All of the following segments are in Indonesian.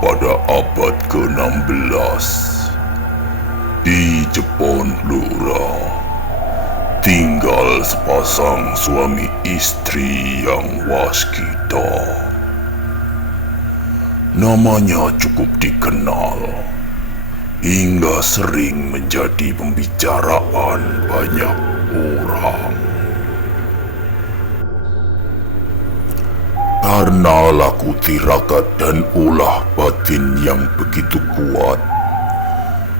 pada abad ke-16 di Jepun Blora, tinggal sepasang suami istri yang waskita. Namanya cukup dikenal hingga sering menjadi pembicaraan banyak orang. Karena laku tirakat dan ulah batin yang begitu kuat,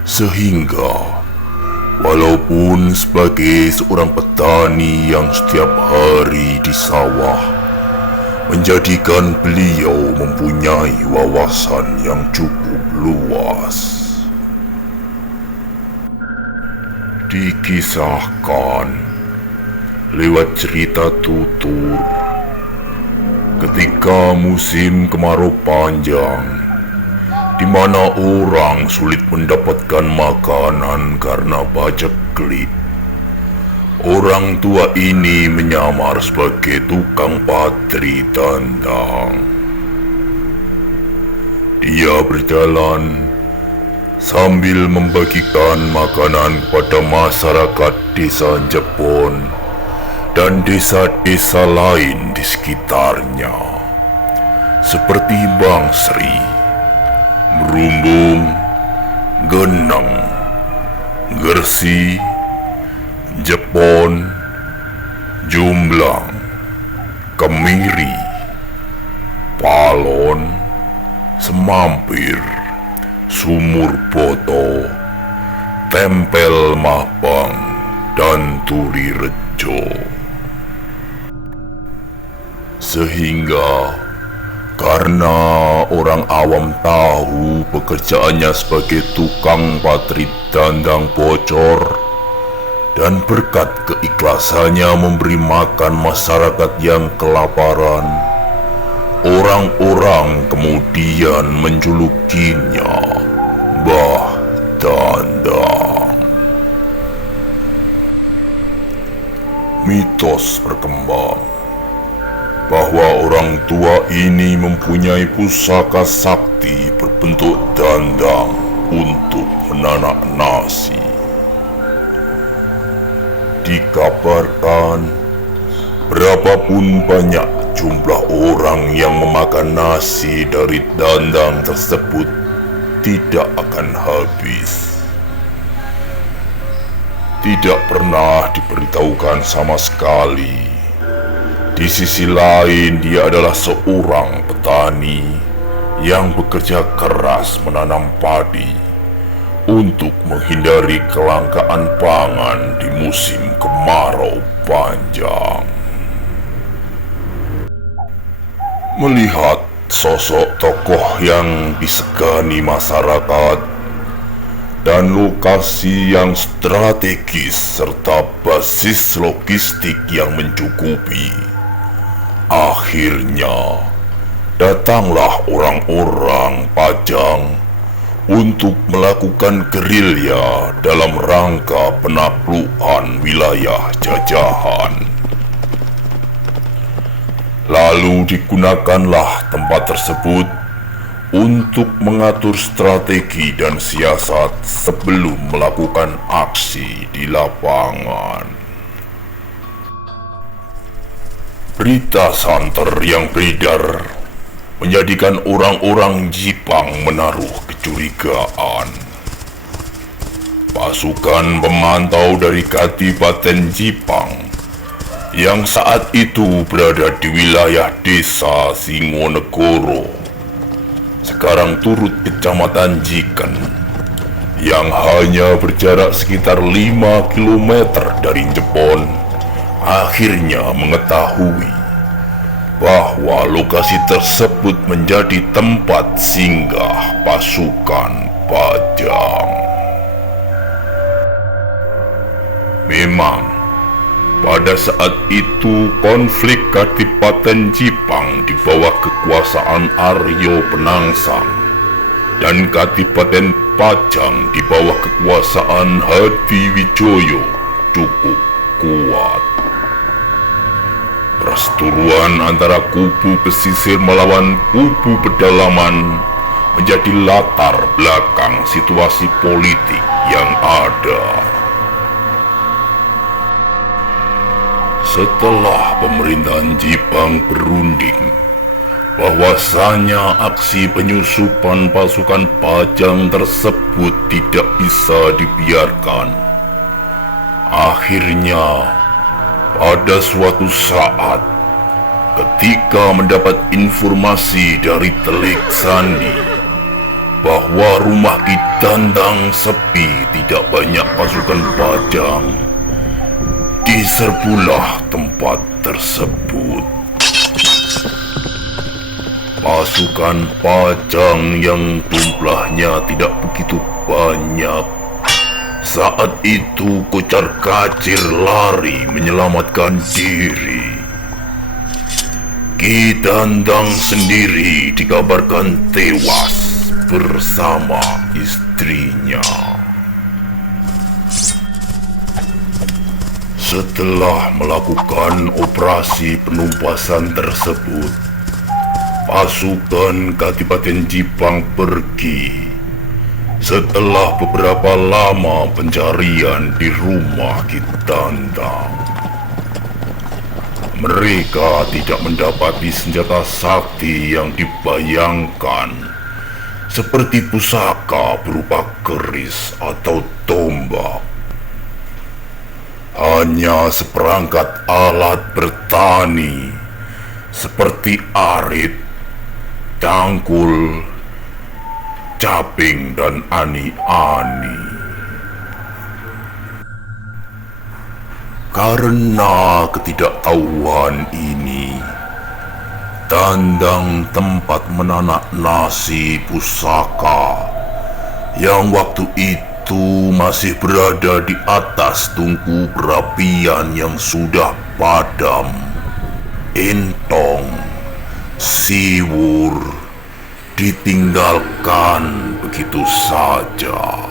sehingga walaupun sebagai seorang petani yang setiap hari di sawah, menjadikan beliau mempunyai wawasan yang cukup luas. Dikisahkan lewat cerita tutur, ketika musim kemarau panjang, di mana orang sulit mendapatkan makanan karena paceklik, orang tua ini menyamar sebagai tukang patri dandang. Dia berjalan sambil membagikan makanan kepada masyarakat desa Jepun dan desa-desa lain di sekitarnya, seperti Bangsri, Merumbung, Geneng, Gersi, Jepon, Jumblang, Kemiri, Palon, Semampir, Sumur Boto, Tempel Mabang, dan Turi Rejo. Sehingga karena orang awam tahu pekerjaannya sebagai tukang patri dandang bocor, dan berkat keikhlasannya memberi makan masyarakat yang kelaparan, orang-orang kemudian menjulukinya Mbah Dandang. Mitos berkembang bahwa orang tua ini mempunyai pusaka sakti berbentuk dandang untuk menanak nasi. Dikabarkan berapapun banyak jumlah orang yang memakan nasi dari dandang tersebut tidak akan habis. Tidak pernah diberitahukan sama sekali. Di sisi lain, dia adalah seorang petani yang bekerja keras menanam padi untuk menghindari kelangkaan pangan di musim kemarau panjang. Melihat sosok tokoh yang disegani masyarakat dan lokasi yang strategis serta basis logistik yang mencukupi, akhirnya datanglah orang-orang Pajang untuk melakukan gerilya dalam rangka penaklukan wilayah jajahan. Lalu digunakanlah tempat tersebut untuk mengatur strategi dan siasat sebelum melakukan aksi di lapangan. Berita santer yang beredar menjadikan orang-orang Jipang menaruh kecurigaan. Pasukan pemantau dari Kadipaten Jipang yang saat itu berada di wilayah desa Singonegoro, sekarang turut Kecamatan Jiken, yang hanya berjarak sekitar 5 km dari Jepun, akhirnya mengetahui bahwa lokasi tersebut menjadi tempat singgah pasukan Pajang. Memang pada saat itu konflik Kadipaten Jipang di bawah kekuasaan Aryo Penangsang dan Kadipaten Pajang di bawah kekuasaan Hadiwijoyo cukup kuat. Perseteruan antara kubu pesisir melawan kubu pedalaman menjadi latar belakang situasi politik yang ada. Setelah pemerintahan Jepang berunding bahwasanya aksi penyusupan pasukan Pajang tersebut tidak bisa dibiarkan, akhirnya pada suatu saat ketika mendapat informasi dari Telik Sandi bahwa rumah Ki Dandang sepi, tidak banyak pasukan Pajang, diserbulah tempat tersebut. Pasukan Pajang yang jumlahnya tidak begitu banyak saat itu kocar-kacir lari menyelamatkan diri. Ki Dandang sendiri dikabarkan tewas bersama istrinya. Setelah melakukan operasi penumpasan tersebut, pasukan Kadipaten Jipang pergi. Setelah beberapa lama pencarian di rumah Ki Dandang, mereka tidak mendapati senjata sakti yang dibayangkan, seperti pusaka berupa keris atau tombak. Hanya seperangkat alat bertani seperti arit, cangkul, caping, dan ani-ani. Karena ketidaktahuan ini, Dandang tempat menanak nasi pusaka yang waktu itu masih berada di atas tungku perapian yang sudah padam, entong, siwur, ditinggalkan begitu saja.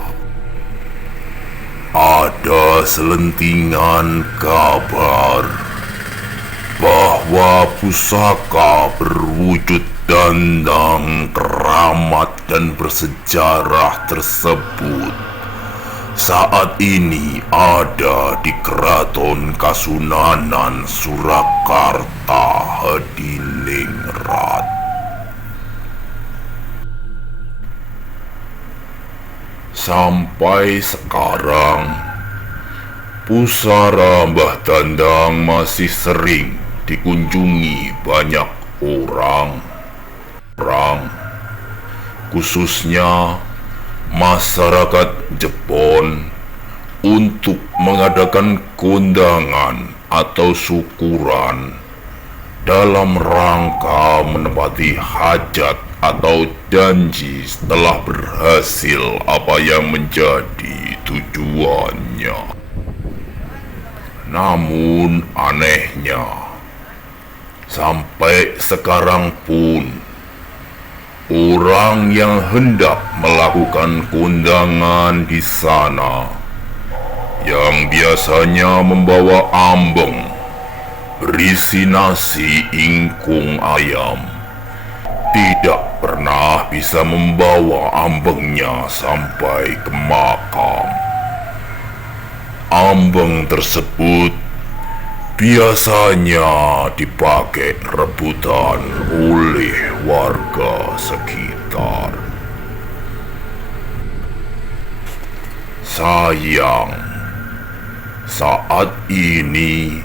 Ada selentingan kabar bahwa pusaka berwujud Dandang keramat dan bersejarah tersebut saat ini ada di Keraton Kasunanan Surakarta Hadiningrat. Sampai sekarang, pusara Mbah Dandang masih sering dikunjungi banyak orang, khususnya masyarakat Jepun, untuk mengadakan kondangan atau syukuran dalam rangka menepati hajat atau janji setelah berhasil apa yang menjadi tujuannya. Namun anehnya, sampai sekarang pun orang yang hendak melakukan kondangan di sana, yang biasanya membawa ambeng berisi nasi ingkung ayam, tidak pernah bisa membawa ambengnya sampai ke makam. Ambeng tersebut biasanya dipakai rebutan oleh warga sekitar. Sayang, saat ini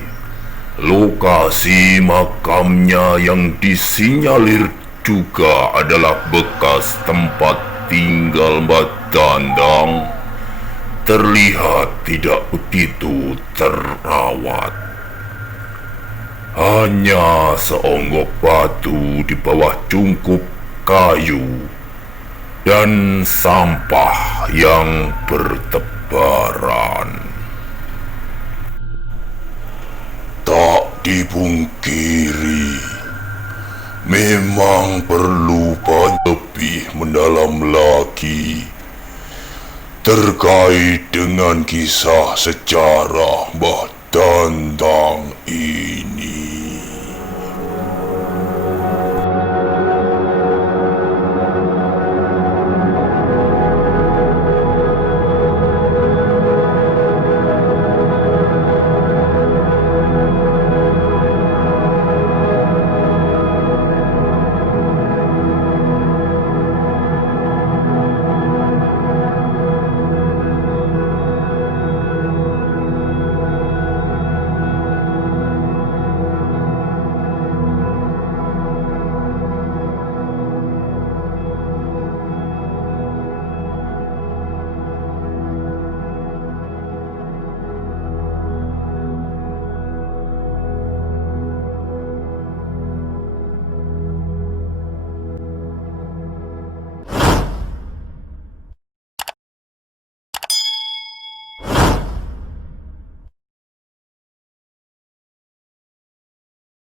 lokasi makamnya yang disinyalir juga adalah bekas tempat tinggal Mbah Dandang terlihat tidak begitu terawat. Hanya seonggok batu di bawah cungkup kayu dan sampah yang bertebaran. Tak dipungkiri, memang perlu lebih mendalam lagi terkait dengan kisah sejarah Mbah Dandang ini.